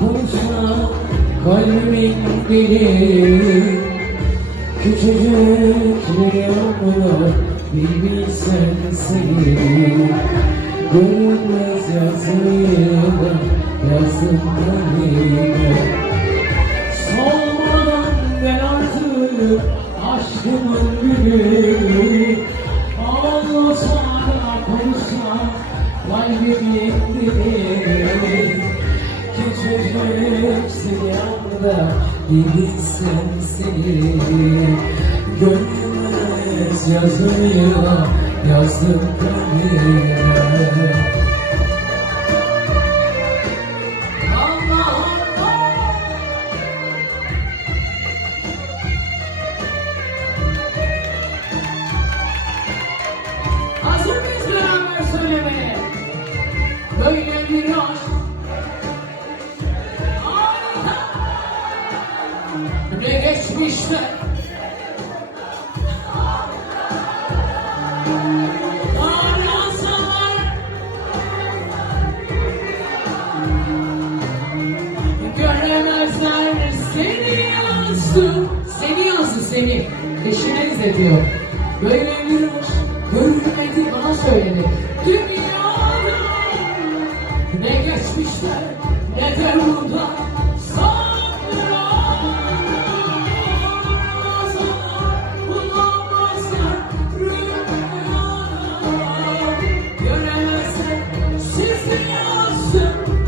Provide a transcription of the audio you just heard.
konuşma kalbimin dili Küçücük bir yağmur bir bilsen seni Görünmez yazıyı da yazdım kalbime Solmadan ben artık aşkımın gülü Ağlasana konuşma kalbimin dili Küçücüksün yanımda bilirsen seni. Gönlümez yazıyla yazdım kalbime Hazır mıyız beraber söylemeye? Böyle bir aşk Ne Arasalar Göremezler seni yazdı. Seni yazdı seni. Eşiniz diyor Böyle aşk Görülmedi bana söyledi. Dünyada Ne geçmişler Yes, awesome.